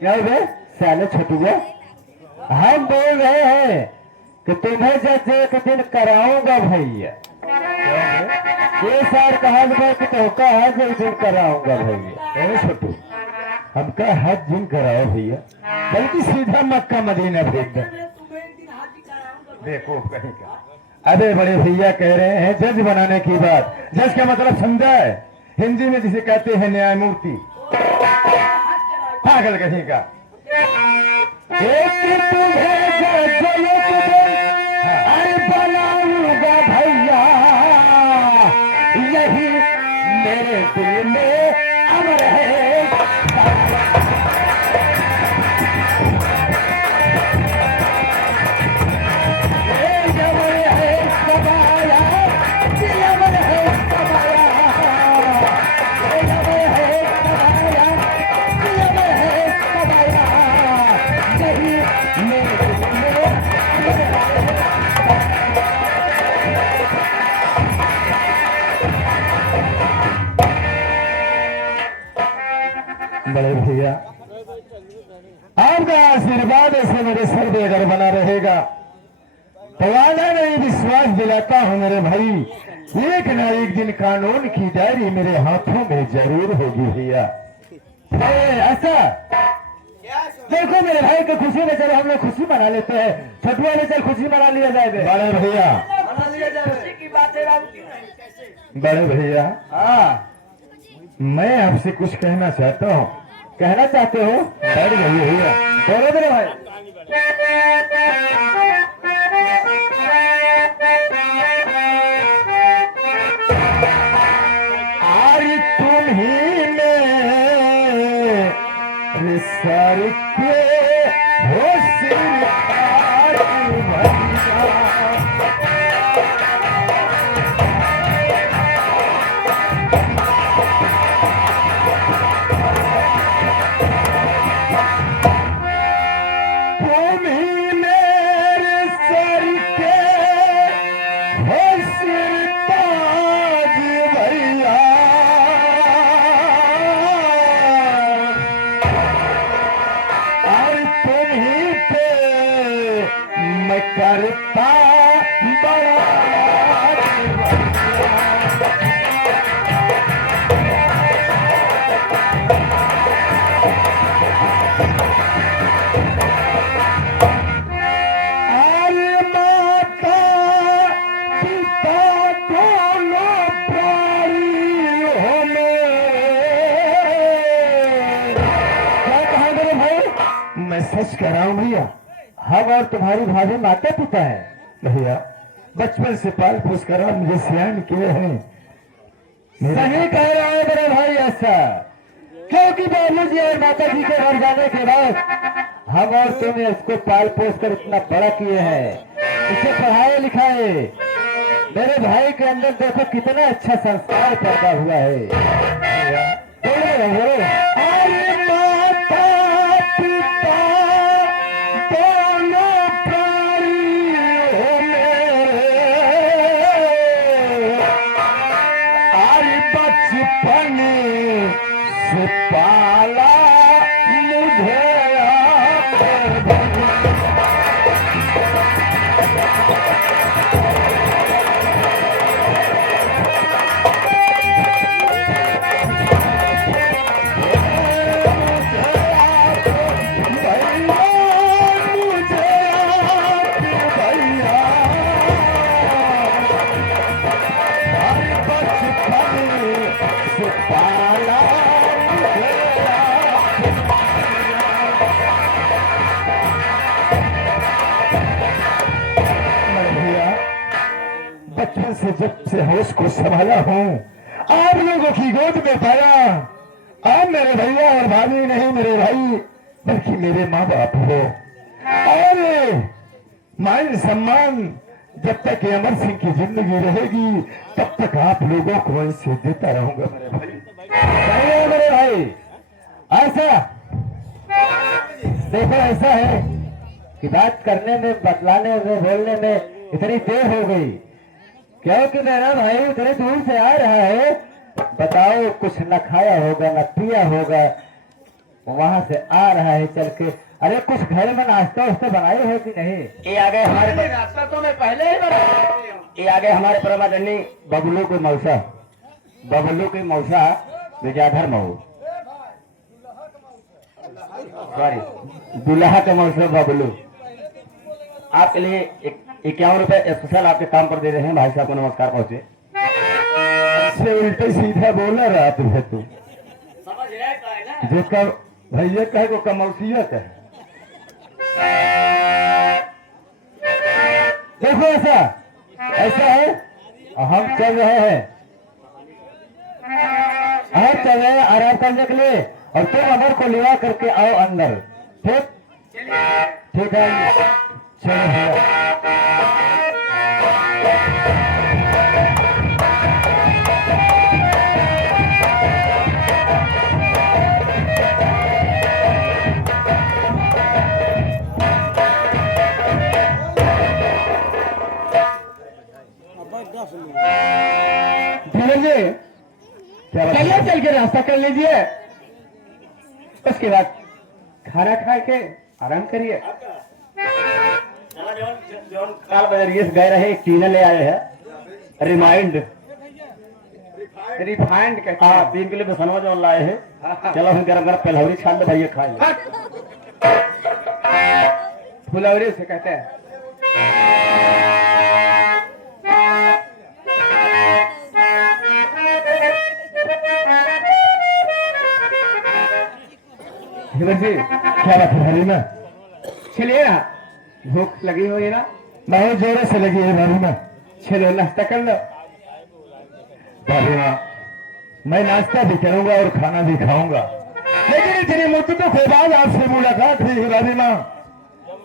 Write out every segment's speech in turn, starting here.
क्या बे साले छोटुआ, हम बोल रहे हैं कि तुम्हें जज एक दिन कराऊंगा भैया। ये सार कहा कि तोहका हज एक दिन कराऊंगा भैया। ए छोटू, हमका हज दिन कराओ भैया, बल्कि सीधा मक्का मदीना भेज दो। देखो कहीं का, अरे बड़े भैया कह रहे हैं जज बनाने की बात। जज का मतलब समझा है? हिंदी में जिसे कहते हैं न्यायमूर्ति। पागल कहीं का। एक तुम्हें जज एक दिन अरे बनाऊंगा भैया, यही मेरे दिल में अमर है। बड़े भैया आपका आशीर्वाद ऐसे मेरे सर पे अगर बना रहेगा तो वादा नहीं विश्वास दिलाता हूं मेरे भाई, एक ना एक दिन कानून की डायरी मेरे हाथों में जरूर होगी भैया। ऐसा देखो मेरे भाई को खुशी में चलो हम लोग खुशी मना लेते हैं। छोटुआ में चल खुशी मना लिया जाए बड़े भैया। बड़े भैया हाँ, मैं आपसे कुछ कहना चाहता हूँ। कहना चाहते हो? बैठ गई भैया, बोलो मेरे भाई। आज तुम ही मेरे सर पे हो सिर ताज भैया। करता बड़ा अरे माता पिता दोनों प्राणी हो क्या कहा मेरे भाई? मैं सच कह रहा हूं भैया, हम और तुम्हारी भाभी माता पिता हैं भैया। बचपन से पाल पोस कर मुझे सियान किए हैं। सही कह रहा है मेरे भाई ऐसा, क्योंकि बाबूजी और माता जी के मर जाने के बाद हम और तुम इसको पाल पोस कर इतना बड़ा किए हैं, इसे पढ़ाए लिखाए। मेरे भाई के अंदर देखो कितना अच्छा संस्कार पैदा हुआ है। बोलो बोलो। से पाला मुझे बचपन से जब से होश को संभाला हूँ आप लोगों की गोद में पाया। आप मेरे भैया और भाभी नहीं मेरे भाई, बल्कि मेरे माँ बाप हो। और मान सम्मान जब तक अमर सिंह की जिंदगी रहेगी तब तक आप लोगों को ऐसे देता रहूंगा मेरे भाई। सही है मेरे भाई। ऐसा देखो, ऐसा है कि बात करने में, बतलाने में, बोलने में इतनी देर हो गई क्योंकि मेरा भाई उतने दूर से आ रहा है। बताओ कुछ न खाया होगा न पिया होगा, वहाँ से आ रहा है चल के। अरे कुछ घर में नाश्ता वास्ता बनाए हो कि नहीं? ये आ गए हमारे नाश्ता तो मैं पहले ही बना। ये आ गए हमारे परमादरणी बबलू के मौसा, बबलू की मौसा विद्याधर मऊ, सॉरी दुल्हा के मौसा बबलू। आपके लिए 51 रुपए स्पेशल आपके काम पर दे रहे हैं। भाई साहब को नमस्कार पहुंचे। से उल्टे सीधा बोला रहा तुझे तू जो कब भैया कहे को कमौसियत है। देखो ऐसा ऐसा है, हम चल रहे हैं, हम चल रहे हैं आराम करने के लिए और तुम अमर को लिवा करके आओ अंदर। ठीक ठीक है, चलो भैया। धीरज जी चलिए, चल के नाश्ता कर लीजिए, उसके बाद खाना खा के आराम करिए। काल बजरिए से गए रहे, एक टीना ले आए हैं रिमाइंड रिफाइंड का। हाँ 3 किलो बेसनवा जो लाए हैं। चलो हम गरम गरम पलहौरी छान दे भैया खाए। फुलौरी से कहते हैं। धीरज जी क्या बात है भारी में? चलिए ना, भूख लगी हुई ना? बहुत जोरों से लगी है भारी में। चलो नाश्ता कर लो। भाभी माँ, मैं नाश्ता भी करूंगा और खाना भी खाऊंगा, लेकिन इतनी मुद्दतों के बाद आपसे मुलाकात हुई है भाभी माँ।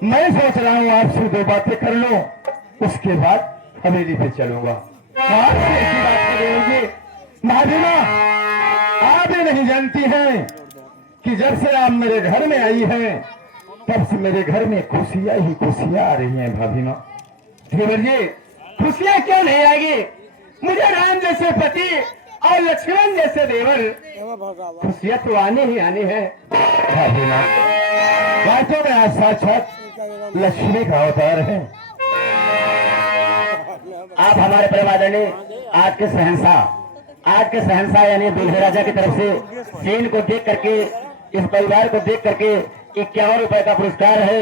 मैं सोच रहा हूँ आपसे 2 बातें कर लूं, उसके बाद हवेली पे चलूंगा। आपसे ऐसी बात कर रही होगी भाभी माँ, आप ये नहीं जानती हैं कि जब से आप मेरे घर में आई हैं तब से मेरे घर में खुशियां ही खुशियां आ रही हैं भाभी माँ। धीरज जी खुशियां क्यों नहीं आएगी? मुझे राम जैसे पति और लक्ष्मण जैसे देवर, खुशियां तो आने ही आनी है भाभी माँ। बातों में आज साक्षात लक्ष्मी का अवतार है। आप हमारे परमादरणी आज के शहंशाह यानी दुल्हे राजा की तरफ से सीन को देख करके, इस परिवार को देख करके 51 रुपए का पुरस्कार है।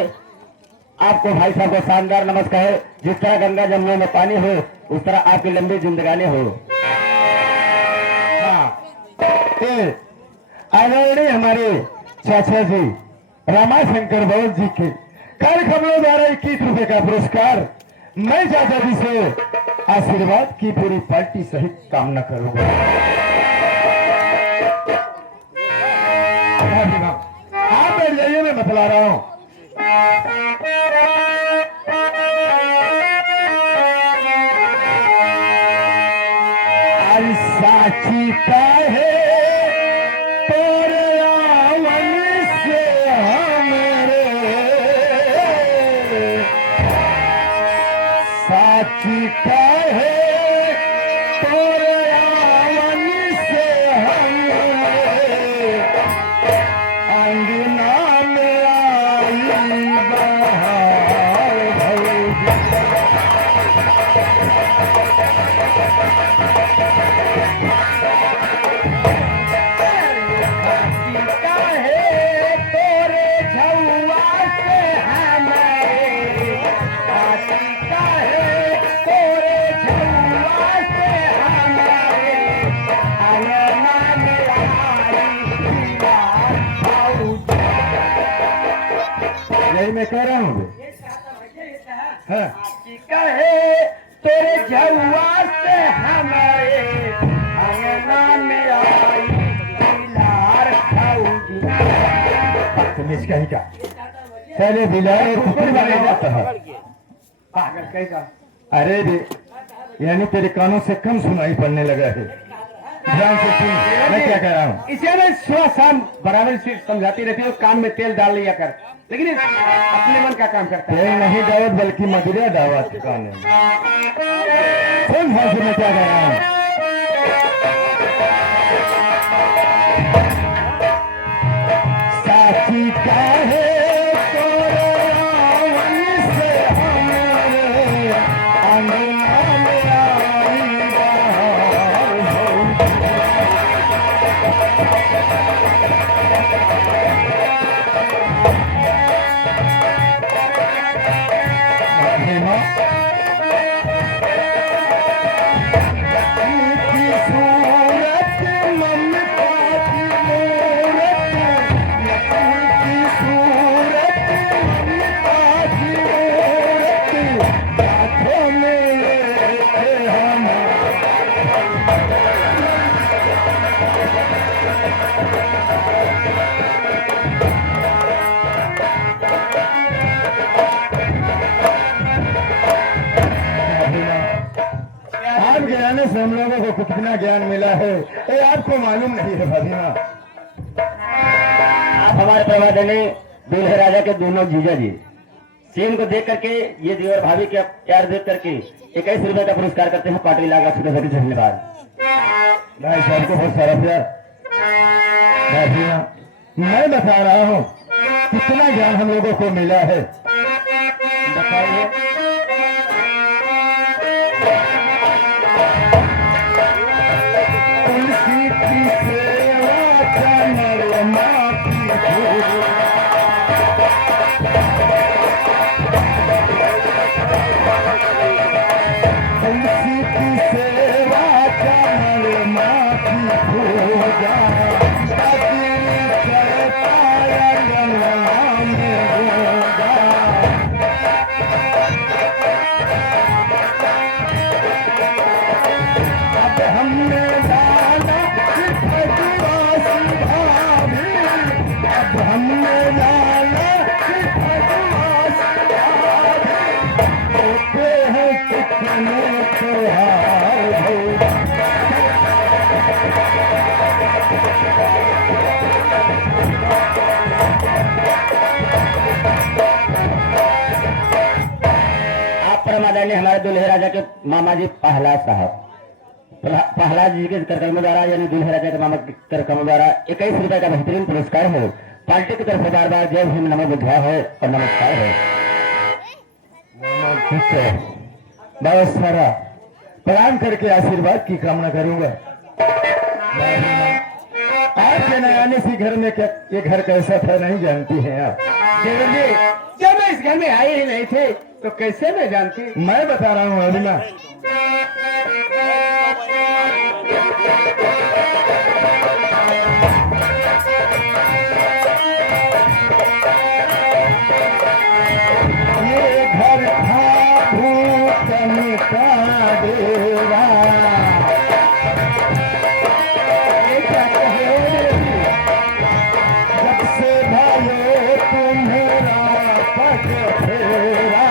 आपको भाई साहब को शानदार नमस्कार है। जिस तरह गंगा जमुना में पानी हो, उस तरह आपकी लंबी जिंदगानी हो। आदरणीय हमारे चाचा जी रामाशंकर बौद्ध जी के कार्यक्रमों द्वारा 21 रुपए का पुरस्कार मैं चाचा जी से आशीर्वाद की पूरी पार्टी सहित कामना करूंगा। आप बैठ जाइए, मैं बतला रहा हूं। आज साची का है तोरे आवन से हमरे, साची का है तोरे आवन से हमरे, अंगना में आई बहार भौजी। यही मैं कह रहा हूँ। हाँ। कहे तेरे झुआ से हमारे अंगना में आई लार खाऊंगी। तुम इसका ही क्या पहले बिलार और कुकुर बना जाता है पागल कैसा? अरे रे, यानी तेरे कानों से कम सुनाई पड़ने लगा है। ध्यान से सुन, मैं क्या कह रहा हूँ। इसे मैं सुबह शाम बराबर से समझाती रहती हूँ, काम में तेल डाल लिया कर, लेकिन अपने मन का काम करता है। तेल नहीं दावत बल्कि मदिरा दावत ठिकाने। सुन ध्यान से मैं क्या कह रहा हूँ। हम लोगों को कितना ज्ञान मिला है ये आपको मालूम नहीं है भाभी माँ। आप हमारे प्रमादनी दूल्हे राजा के दोनों जीजा जी सीन को देख करके ये देवर भाभी के प्यार देख करके 21 रुपए का पुरस्कार करते हैं। पार्टी लाख धन्यवाद। भाई साहब को बहुत सारा प्यार। भाभी माँ मैं बता रहा हूँ कितना ज्ञान हम लोगों को मिला है। बताइए। तुलसी की सेवा कमल माती फूल। तुलसी की सेवा कमल माती पूजा हमने लाला अब हमने लाला होते हैं कितने त्योहार आप परमादरणीय हमारे दूल्हे राजा के मामा जी प्रहलाद साहब प्रहलाद जी के कार्यक्रमों द्वारा यानी दूल्हे राजा के मामा के कार्यक्रमों द्वारा 21 रुपए का बेहतरीन पुरस्कार है। पार्टी की तरफ से बार बार जय भीम नमो बुद्धाय है और नमस्कार है। बहुत सारा प्रणाम करके आशीर्वाद की कामना करूंगा। आपके न आने से घर में क्या ये घर कैसा था नहीं जानती हैं आप। केवल जी जब मैं इस घर में आए ही नहीं थे तो कैसे मैं जानती। मैं बता रहा हूँ अरुणा ये घर था भूतन का डेरा। ये क्या कहे जब से भाइयों तुम्हारा पग फेरा।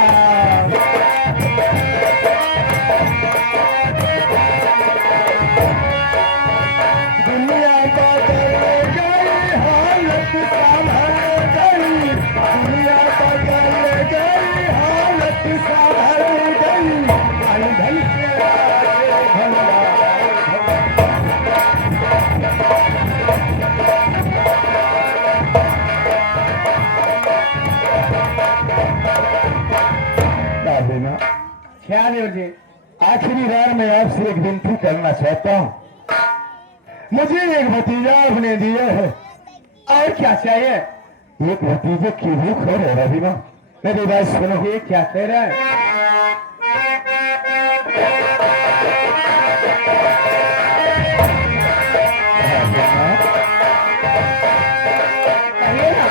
दुनिया बदल गई हालत संभल गई। दुनिया बदल गई हालत संभल गई। अनधन के आगे भंडार। दादीमा क्या देवर जी आखिरी बार मैं आपसे एक विनती करना चाहता हूँ। मुझे एक भतीजा आपने दिया है और क्या चाहिए। एक भतीजे की भूख है रविमा। मेरी बात सुनो। ये क्या कह रहा है। कहिए ना।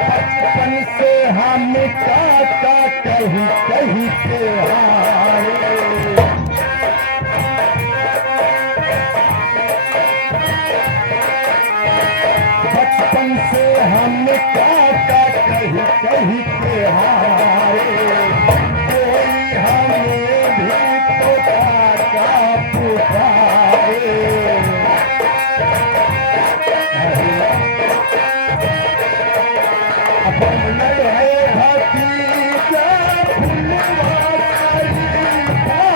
बचपन से हम काका कहीं कहीं के हारे। बचपन से हम काका कहीं कहीं के हारे। कोई हमें भी तो काका पुकारे। अपन लड़े भतीजा फुलवारी था।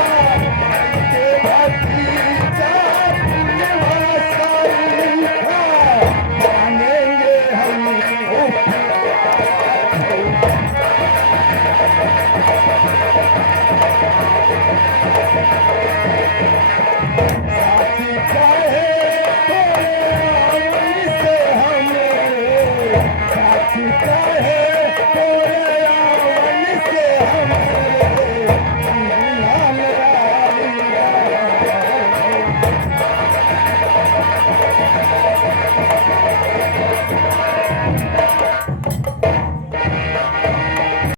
के भतीजा फुलवारी था। मानेंगे हम साथी चाहे तो से हमें साथी